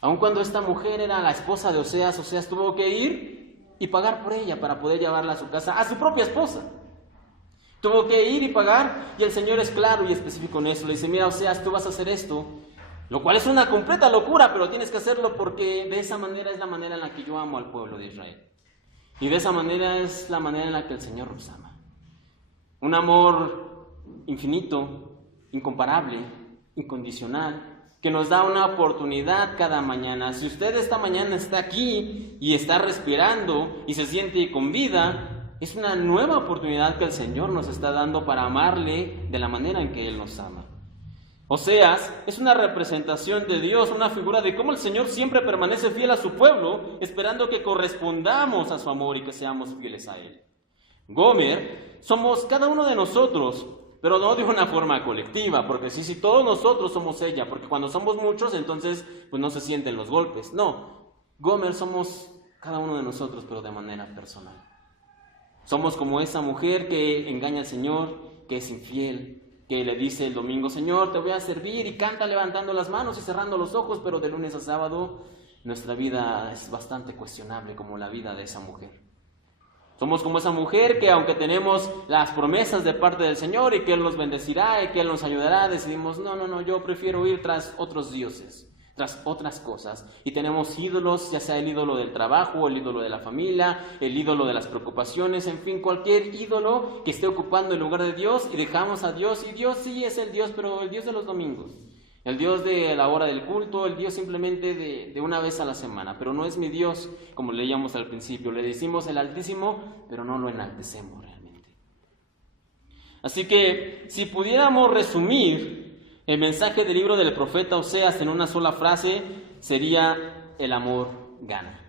Aun cuando esta mujer era la esposa de Oseas, Oseas tuvo que ir y pagar por ella para poder llevarla a su casa, a su propia esposa. Tuvo que ir y pagar, y el Señor es claro y específico en eso. Le dice: mira, Oseas, tú vas a hacer esto, lo cual es una completa locura, pero tienes que hacerlo porque de esa manera es la manera en la que yo amo al pueblo de Israel. Y de esa manera es la manera en la que el Señor nos ama. Un amor infinito, incomparable, incondicional, que nos da una oportunidad cada mañana. Si usted esta mañana está aquí y está respirando y se siente con vida, es una nueva oportunidad que el Señor nos está dando para amarle de la manera en que Él nos ama. Oseas es una representación de Dios, una figura de cómo el Señor siempre permanece fiel a su pueblo, esperando que correspondamos a su amor y que seamos fieles a Él. Gomer somos cada uno de nosotros, pero no de una forma colectiva, porque si todos nosotros somos ella, porque cuando somos muchos entonces pues no se sienten los golpes. No, Gomer somos cada uno de nosotros, pero de manera personal. Somos como esa mujer que engaña al Señor, que es infiel, que le dice el domingo: Señor, te voy a servir, y canta levantando las manos y cerrando los ojos, pero de lunes a sábado nuestra vida es bastante cuestionable, como la vida de esa mujer. Somos como esa mujer que, aunque tenemos las promesas de parte del Señor y que Él nos bendecirá y que Él nos ayudará, decidimos: no, yo prefiero ir tras otros dioses, tras otras cosas, y tenemos ídolos, ya sea el ídolo del trabajo, el ídolo de la familia, el ídolo de las preocupaciones, en fin, cualquier ídolo que esté ocupando el lugar de Dios, y dejamos a Dios, y Dios sí es el Dios, pero el Dios de los domingos, el Dios de la hora del culto, el Dios simplemente de una vez a la semana, pero no es mi Dios, como leíamos al principio. Le decimos el Altísimo, pero no lo enaltecemos realmente. Así que, si pudiéramos resumir el mensaje del libro del profeta Oseas en una sola frase, sería: el amor gana.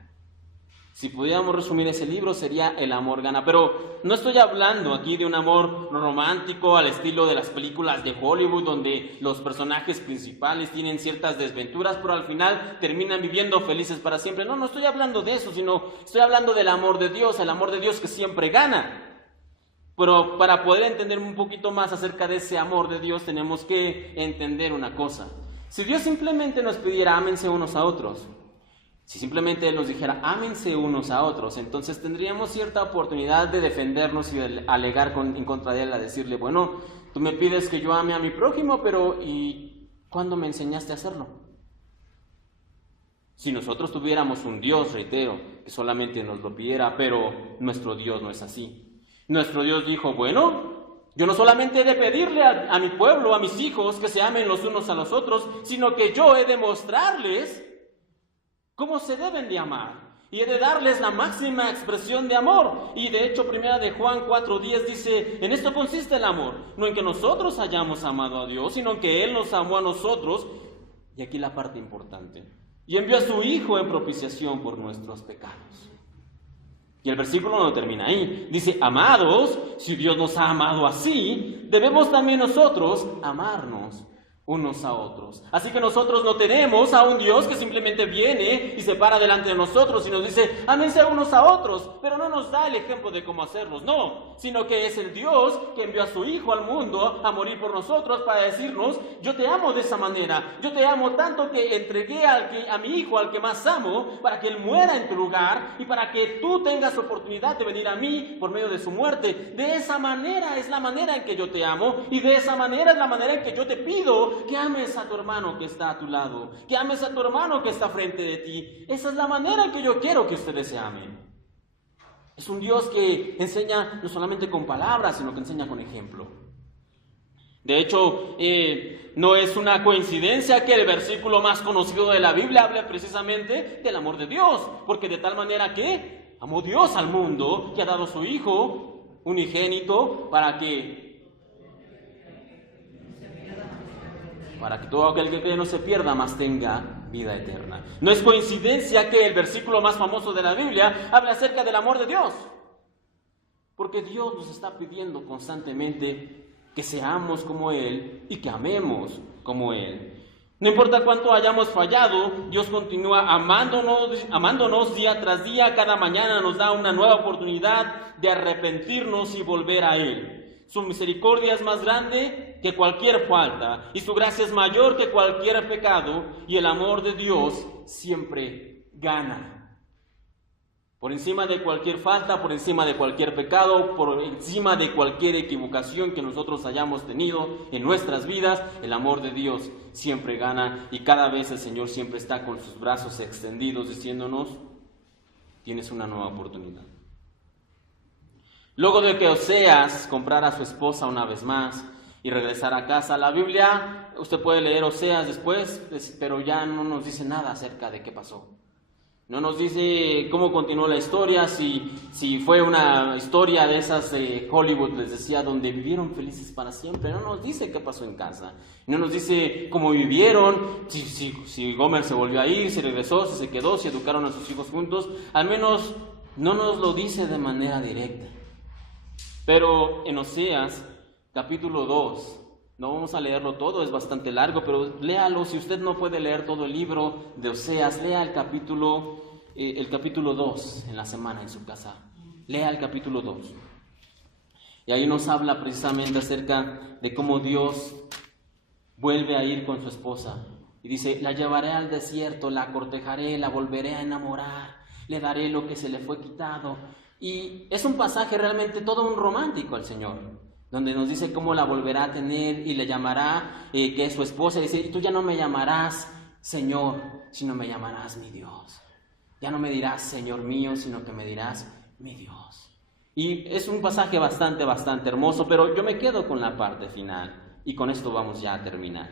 Si pudiéramos resumir ese libro, sería: el amor gana. Pero no estoy hablando aquí de un amor romántico al estilo de las películas de Hollywood, donde los personajes principales tienen ciertas desventuras, pero al final terminan viviendo felices para siempre. No estoy hablando de eso, sino estoy hablando del amor de Dios, el amor de Dios que siempre gana. Pero para poder entender un poquito más acerca de ese amor de Dios, tenemos que entender una cosa. Si Dios simplemente nos pidiera: ámense unos a otros, si simplemente Él nos dijera: ámense unos a otros, entonces tendríamos cierta oportunidad de defendernos y de alegar en contra de Él, a decirle: bueno, tú me pides que yo ame a mi prójimo, pero ¿y cuándo me enseñaste a hacerlo? Si nosotros tuviéramos un Dios, reitero, que solamente nos lo pidiera, pero nuestro Dios no es así. Nuestro Dios dijo: bueno, yo no solamente he de pedirle a mi pueblo, a mis hijos, que se amen los unos a los otros, sino que yo he de mostrarles cómo se deben de amar. Y he de darles la máxima expresión de amor. Y de hecho, 1 de Juan 4:10 dice: en esto consiste el amor, no en que nosotros hayamos amado a Dios, sino en que Él nos amó a nosotros. Y aquí la parte importante: y envió a su Hijo en propiciación por nuestros pecados. Y el versículo no termina ahí. Dice: amados, si Dios nos ha amado así, debemos también nosotros amarnos unos a otros. Así que nosotros no tenemos a un Dios que simplemente viene y se para delante de nosotros y nos dice: ámense unos a otros, pero no nos da el ejemplo de cómo hacerlos. No, sino que es el Dios que envió a su Hijo al mundo a morir por nosotros para decirnos: yo te amo de esa manera, yo te amo tanto que entregué a mi Hijo, al que más amo, para que Él muera en tu lugar y para que tú tengas oportunidad de venir a mí por medio de su muerte. De esa manera es la manera en que yo te amo, y de esa manera es la manera en que yo te pido que ames a tu hermano que está a tu lado, que ames a tu hermano que está frente de ti. Esa es la manera en que yo quiero que ustedes se amen. Es un Dios que enseña no solamente con palabras, sino que enseña con ejemplo. De hecho, no es una coincidencia que el versículo más conocido de la Biblia hable precisamente del amor de Dios, porque de tal manera que amó Dios al mundo, que ha dado su Hijo unigénito para que todo aquel que cree no se pierda, mas tenga vida eterna. No es coincidencia que el versículo más famoso de la Biblia hable acerca del amor de Dios, porque Dios nos está pidiendo constantemente que seamos como Él y que amemos como Él. No importa cuánto hayamos fallado, Dios continúa amándonos día tras día. Cada mañana nos da una nueva oportunidad de arrepentirnos y volver a Él. Su misericordia es más grande que cualquier falta y su gracia es mayor que cualquier pecado, y el amor de Dios siempre gana. Por encima de cualquier falta, por encima de cualquier pecado, por encima de cualquier equivocación que nosotros hayamos tenido en nuestras vidas, el amor de Dios siempre gana, y cada vez el Señor siempre está con sus brazos extendidos diciéndonos: tienes una nueva oportunidad. Luego de que Oseas comprara a su esposa una vez más y regresara a casa, la Biblia, usted puede leer Oseas después, pero ya no nos dice nada acerca de qué pasó. No nos dice cómo continuó la historia, si fue una historia de esas de Hollywood, les decía, donde vivieron felices para siempre. No nos dice qué pasó en casa. No nos dice cómo vivieron, si Gomer se volvió a ir, si regresó, si se quedó, si educaron a sus hijos juntos. Al menos no nos lo dice de manera directa. Pero en Oseas, capítulo 2, no vamos a leerlo todo, es bastante largo, pero léalo. Si usted no puede leer todo el libro de Oseas, lea el capítulo 2 en la semana en su casa. Lea el capítulo 2. Y ahí nos habla precisamente acerca de cómo Dios vuelve a ir con su esposa. Y dice: la llevaré al desierto, la cortejaré, la volveré a enamorar, le daré lo que se le fue quitado. Y es un pasaje realmente todo un romántico al Señor, donde nos dice cómo la volverá a tener y le llamará, que es su esposa, y dice: y tú ya no me llamarás Señor, sino me llamarás mi Dios. Ya no me dirás Señor mío, sino que me dirás mi Dios. Y es un pasaje bastante hermoso, pero yo me quedo con la parte final, y con esto vamos ya a terminar.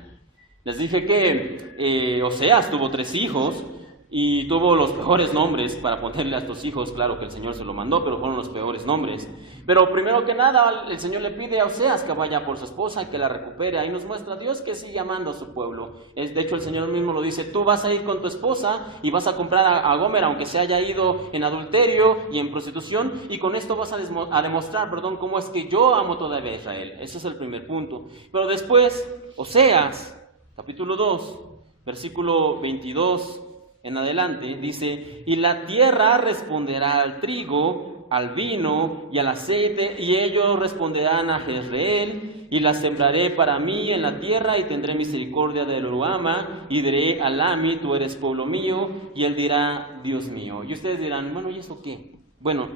Les dije que Oseas tuvo 3 hijos, y tuvo los peores nombres para ponerle a estos hijos. Claro que el Señor se lo mandó, pero fueron los peores nombres. Pero primero que nada, el Señor le pide a Oseas que vaya por su esposa y que la recupere. Ahí nos muestra a Dios que sigue amando a su pueblo. De hecho, el Señor mismo lo dice: tú vas a ir con tu esposa y vas a comprar a Gomer, aunque se haya ido en adulterio y en prostitución, y con esto vas a demostrar, cómo es que yo amo todavía a Israel. Ese es el primer punto. Pero después, Oseas, capítulo 2, versículo 22 en adelante, dice: y la tierra responderá al trigo, al vino y al aceite, y ellos responderán a Jezreel, y la sembraré para mí en la tierra, y tendré misericordia de Lo-ruhama, y diré a Lami: tú eres pueblo mío, y él dirá: Dios mío. Y ustedes dirán: bueno, ¿y eso qué? Bueno,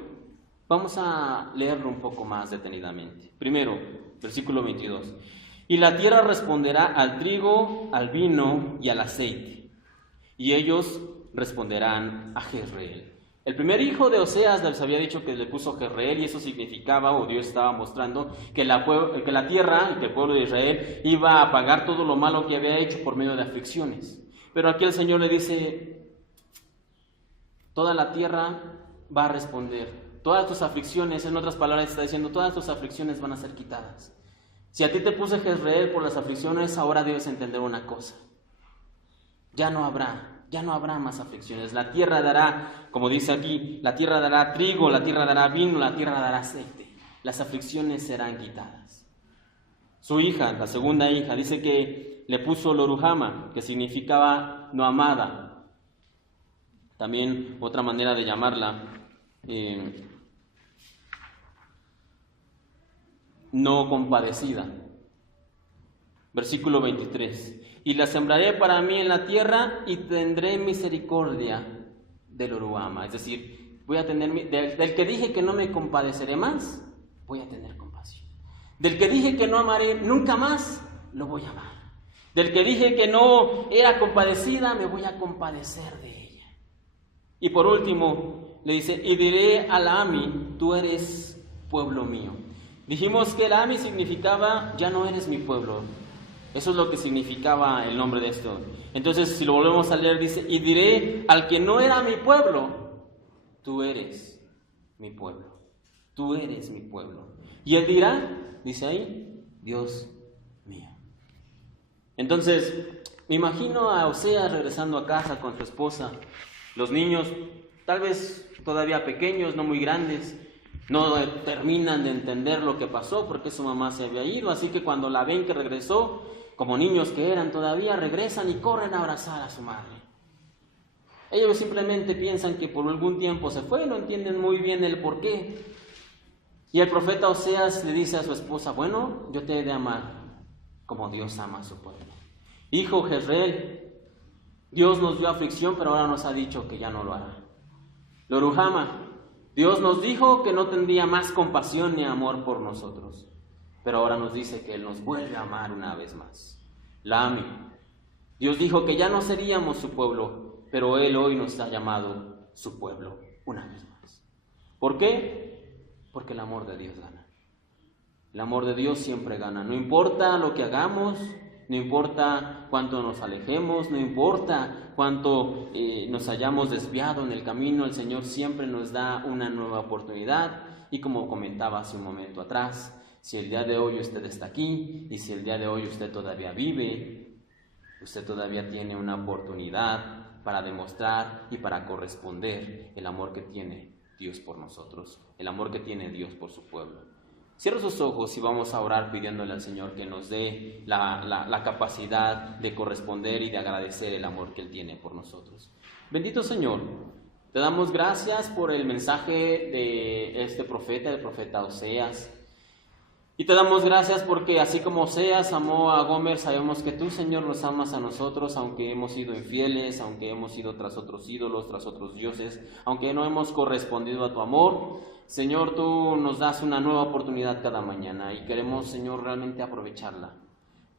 vamos a leerlo un poco más detenidamente. Primero, versículo 22. Y la tierra responderá al trigo, al vino y al aceite, y ellos responderán a Jezreel. El primer hijo de Oseas les había dicho que le puso Jezreel, y eso significaba, o Dios estaba mostrando, que la tierra, que el pueblo de Israel iba a pagar todo lo malo que había hecho por medio de aflicciones. Pero aquí el Señor le dice: toda la tierra va a responder, todas tus aflicciones, en otras palabras está diciendo, todas tus aflicciones van a ser quitadas. Si a ti te puse Jezreel por las aflicciones, ahora debes entender una cosa: ya no habrá más aflicciones. La tierra dará, como dice aquí, la tierra dará trigo, la tierra dará vino, la tierra dará aceite. Las aflicciones serán quitadas. Su hija, la segunda hija, dice que le puso Lo-ruhama, que significaba no amada. También otra manera de llamarla, no compadecida. Versículo 23. Y la sembraré para mí en la tierra, y tendré misericordia de Lo-ruhama. Es decir, voy a tener del que dije que no me compadeceré más, voy a tener compasión. Del que dije que no amaré nunca más, lo voy a amar. Del que dije que no era compadecida, me voy a compadecer de ella. Y por último, le dice: y diré a Lami: tú eres pueblo mío. Dijimos que el Ami significaba, ya no eres mi pueblo. Eso es lo que significaba el nombre de esto. Entonces, si lo volvemos a leer, dice, y diré al que no era mi pueblo, tú eres mi pueblo. Tú eres mi pueblo. Y él dirá, dice ahí, Dios mío. Entonces, me imagino a Oseas regresando a casa con su esposa. Los niños, tal vez todavía pequeños, no muy grandes, no terminan de entender lo que pasó porque su mamá se había ido. Así que cuando la ven que regresó, como niños que eran todavía, regresan y corren a abrazar a su madre. Ellos simplemente piensan que por algún tiempo se fue, no entienden muy bien el por qué. Y el profeta Oseas le dice a su esposa, bueno, yo te he de amar como Dios ama a su pueblo. Hijo Jezreel, Dios nos dio aflicción, pero ahora nos ha dicho que ya no lo hará. Lo Ruhama, Dios nos dijo que no tendría más compasión ni amor por nosotros, pero ahora nos dice que Él nos vuelve a amar una vez más. La Ami, Dios dijo que ya no seríamos su pueblo, pero Él hoy nos ha llamado su pueblo una vez más. ¿Por qué? Porque el amor de Dios gana. El amor de Dios siempre gana. No importa lo que hagamos, no importa cuánto nos alejemos, no importa cuánto nos hayamos desviado en el camino, el Señor siempre nos da una nueva oportunidad. Y como comentaba hace un momento atrás, si el día de hoy usted está aquí y si el día de hoy usted todavía vive, usted todavía tiene una oportunidad para demostrar y para corresponder el amor que tiene Dios por nosotros, el amor que tiene Dios por su pueblo. Cierra sus ojos y vamos a orar pidiéndole al Señor que nos dé la capacidad de corresponder y de agradecer el amor que Él tiene por nosotros. Bendito Señor, te damos gracias por el mensaje de este profeta, el profeta Oseas. Y te damos gracias porque así como Oseas amó a Gomer, sabemos que tú, Señor, nos amas a nosotros, aunque hemos sido infieles, aunque hemos ido tras otros ídolos, tras otros dioses, aunque no hemos correspondido a tu amor. Señor, tú nos das una nueva oportunidad cada mañana y queremos, Señor, realmente aprovecharla.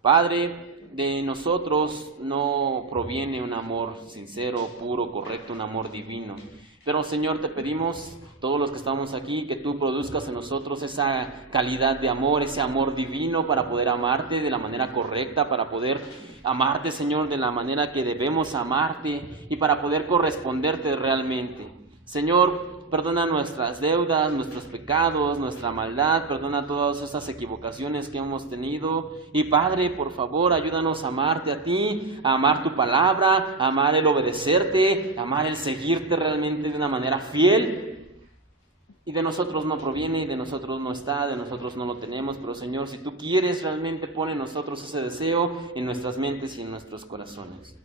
Padre, de nosotros no proviene un amor sincero, puro, correcto, un amor divino. Pero, Señor, te pedimos, todos los que estamos aquí, que tú produzcas en nosotros esa calidad de amor, ese amor divino para poder amarte de la manera correcta, para poder amarte, Señor, de la manera que debemos amarte y para poder corresponderte realmente. Señor, perdona nuestras deudas, nuestros pecados, nuestra maldad, perdona todas esas equivocaciones que hemos tenido. Y Padre, por favor, ayúdanos a amarte a ti, a amar tu palabra, a amar el obedecerte, a amar el seguirte realmente de una manera fiel. Y de nosotros no proviene, y de nosotros no está, de nosotros no lo tenemos. Pero Señor, si tú quieres, realmente pon en nosotros ese deseo en nuestras mentes y en nuestros corazones.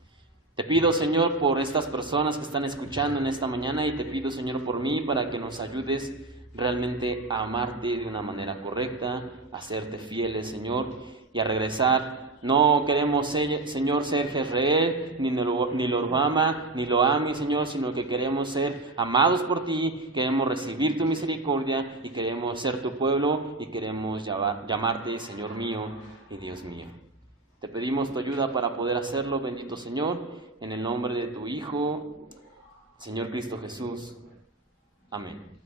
Te pido, Señor, por estas personas que están escuchando en esta mañana y te pido, Señor, por mí, para que nos ayudes realmente a amarte de una manera correcta, a serte fieles, Señor, y a regresar. No queremos, Señor, ser Jezreel, ni lo Ruhama, ni lo Ami, Señor, sino que queremos ser amados por ti, queremos recibir tu misericordia y queremos ser tu pueblo y queremos llamarte, Señor mío y Dios mío. Te pedimos tu ayuda para poder hacerlo, bendito Señor, en el nombre de tu Hijo, Señor Cristo Jesús. Amén.